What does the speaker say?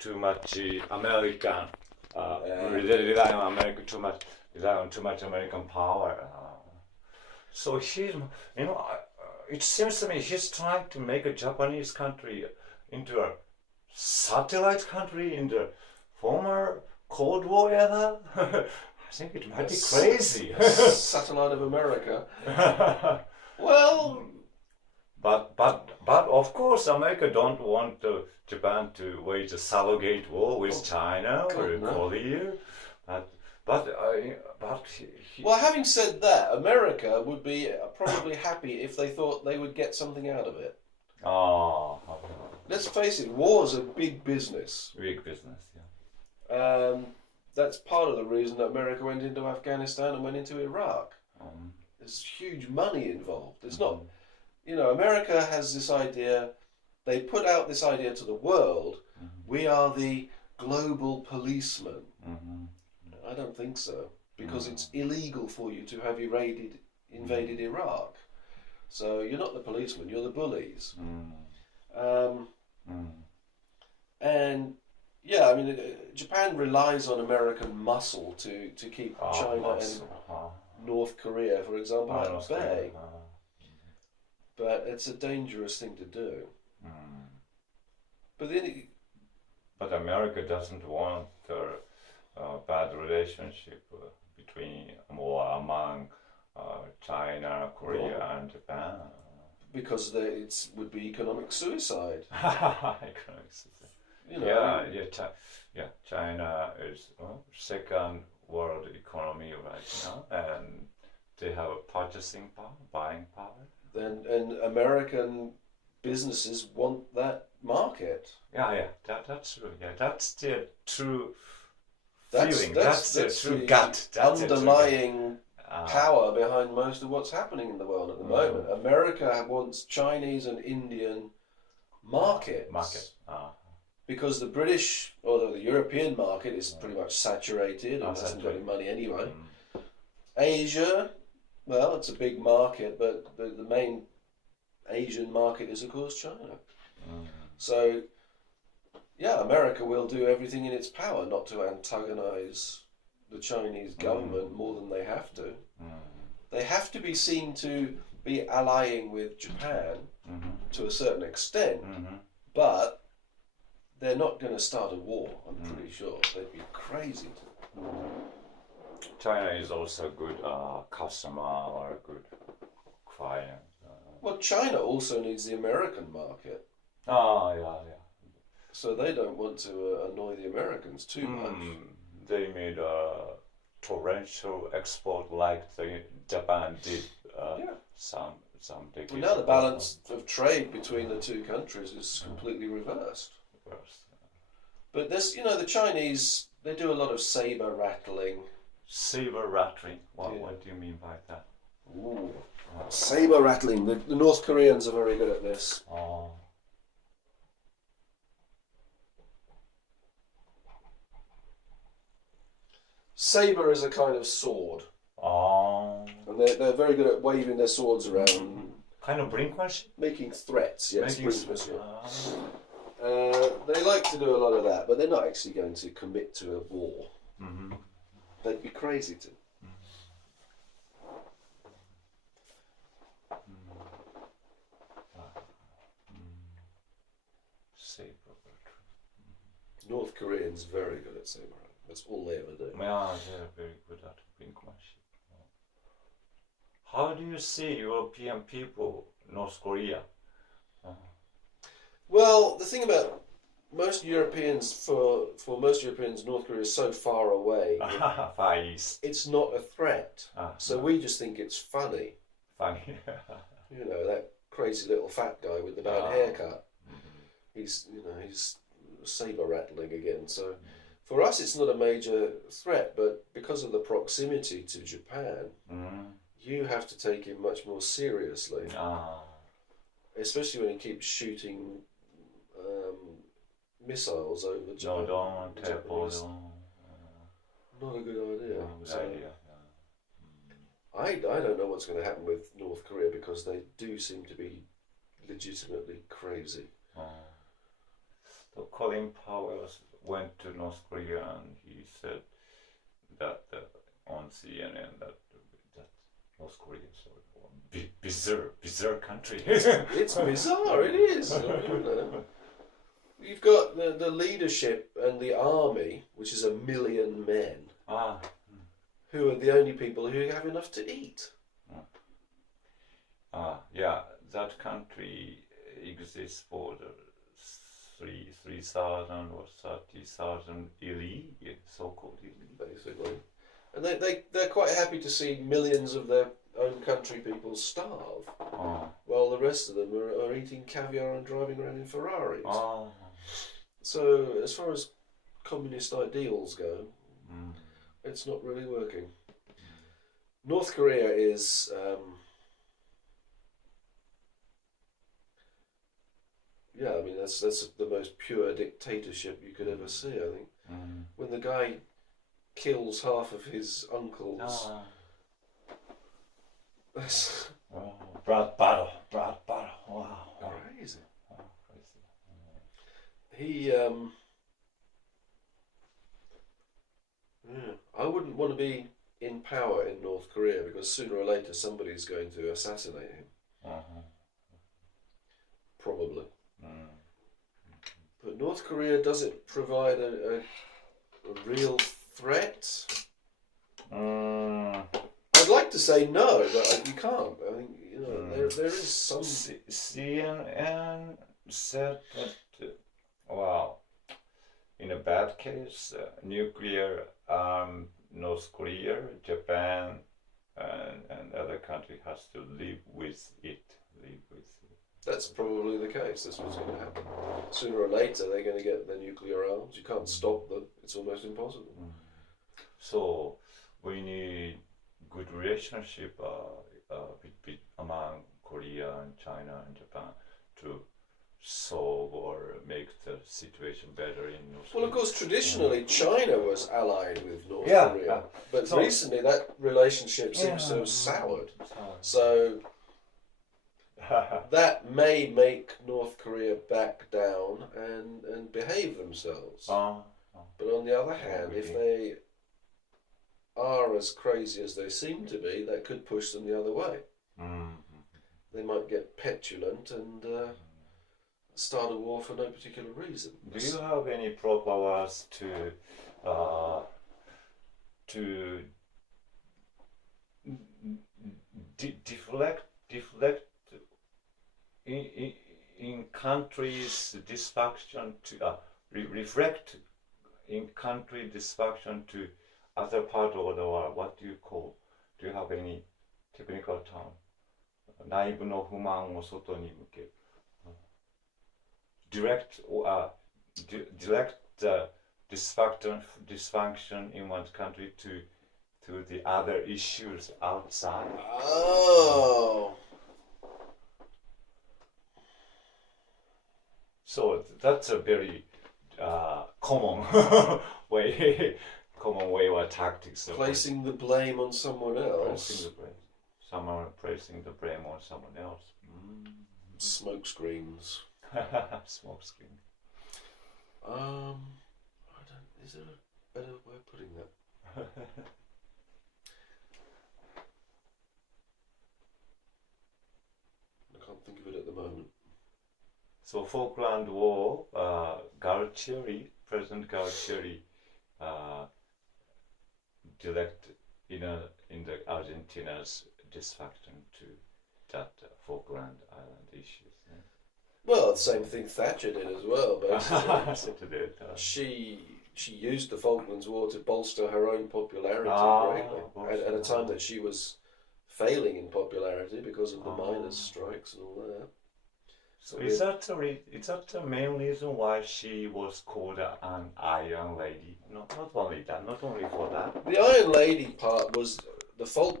too much American, rely on American too much, rely on too much American power. So he's, it seems to me he's trying to make a Japanese country into a satellite country in the former Cold War era. I think it might be crazy. Satellite of America. Well, but of course, America don't want Japan to wage a surrogate war with China or Korea. Well, having said that, America would be probably happy if they thought they would get something out of it. Let's face it, war's a big business. Big business, yeah. That's part of the reason that America went into Afghanistan and went into Iraq. There's huge money involved. It's not, America has this idea, they put out this idea to the world, we are the global policeman. I don't think so, because it's illegal for you to have invaded Iraq. So you're not the policeman, you're the bullies. And yeah, I mean, Japan relies on American muscle to keep China and North Korea, for example, at bay. But it's a dangerous thing to do. But America doesn't want a bad relationship among China, Korea, and Japan. Because it would be economic suicide. Economic suicide. China is second world economy right now, and they have a purchasing power, buying power. And American businesses want that market. That's true. Yeah, that's the true feeling. That's the true gut. That's underlying power behind most of what's happening in the world at the moment. America wants Chinese and Indian markets. Because the British or the European market is pretty much saturated and hasn't got any money anyway. Asia, well, it's a big market, but the main Asian market is, of course, China. So, yeah, America will do everything in its power not to antagonize the Chinese government more than they have to. They have to be seen to be allying with Japan to a certain extent, but they're not going to start a war, I'm pretty sure. They'd be crazy to. China is also a good customer or a good client. Well, China also needs the American market. Yeah. So they don't want to annoy the Americans too much. They made a torrential export like Japan did some decades Well, now the balance of trade between the two countries is completely reversed. But this, the Chinese, they do a lot of saber rattling. Saber rattling? What do you mean by that? Saber rattling. The North Koreans are very good at this. Saber is a kind of sword. And they're very good at waving their swords around. Kind of brinkmanship? Making threats, yes. Brinkmanship. They like to do a lot of that, but they're not actually going to commit to a war. They'd be crazy to. North Koreans very good at saber rattling. That's all they ever do. Yeah, they're very good at brinkmanship. How do you see European people, North Korea? Well, the thing about most Europeans, for most Europeans, North Korea is so far away. Far East. It's not a threat. So we just think it's funny. Funny. That crazy little fat guy with the bad haircut. He's saber rattling again. So for us, it's not a major threat, but because of the proximity to Japan, you have to take him much more seriously. Especially when he keeps shooting missiles over Japan. Not a good idea. I don't know what's going to happen with North Korea because they do seem to be legitimately crazy. So Colin Powell went to North Korea and he said that on CNN that North Korea is a bizarre country. It's bizarre, it is. You've got the leadership and the army, which is 1 million men, who are the only people who have enough to eat. Yeah, that country exists for the 3,000 or 30,000 elite, so-called elite. Basically. And they're quite happy to see millions of their own country people starve, while the rest of them are eating caviar and driving around in Ferraris. So, as far as communist ideals go, it's not really working. North Korea is... yeah, I mean, that's the most pure dictatorship you could ever see, I think. When the guy kills half of his uncles... That's... Brad battle, wow. Crazy. Crazy. He, I wouldn't want to be in power in North Korea because sooner or later somebody's going to assassinate him. Probably. But North Korea, does it provide a real threat? I'd like to say no, but you can't. I think there is some. CNN said that, in a bad case, nuclear North Korea, Japan, and other country has to live with it. That's probably the case. That's what's going to happen. Sooner or later, they're going to get their nuclear arms. You can't stop them. It's almost impossible. So we need good relationship among Korea and China and Japan to solve or make the situation better in North Korea. Well, of course, traditionally China was allied with North Korea, but recently that relationship seems to have soured. So that may make North Korea back down and behave themselves. But on the other hand, if they are as crazy as they seem to be, that could push them the other way. They might get petulant and start a war for no particular reason. Do you have any proposals to deflect in countries' dysfunction to reflect in country dysfunction to other part of the world? What do you call? Do you have any technical term? 内部の不満を外に向ける。Direct the dysfunction in one country to the other issues outside. Oh. So that's a very common way or tactics. Placing the blame on someone else. Someone placing the blame on someone else. Smoke screens. Smoke screen. Is there a better way of putting that? I can't think of it at the moment. So Falkland War, President Galtieri, direct in the Argentina's dysfunction to that Falkland Island issues. Well, the same thing Thatcher did as well, basically. She used the Falklands War to bolster her own popularity greatly at a time that she was failing in popularity because of the miners' strikes and all that. So is that the main reason why she was called an Iron Lady? Not only that, not only for that. The Iron Lady part was the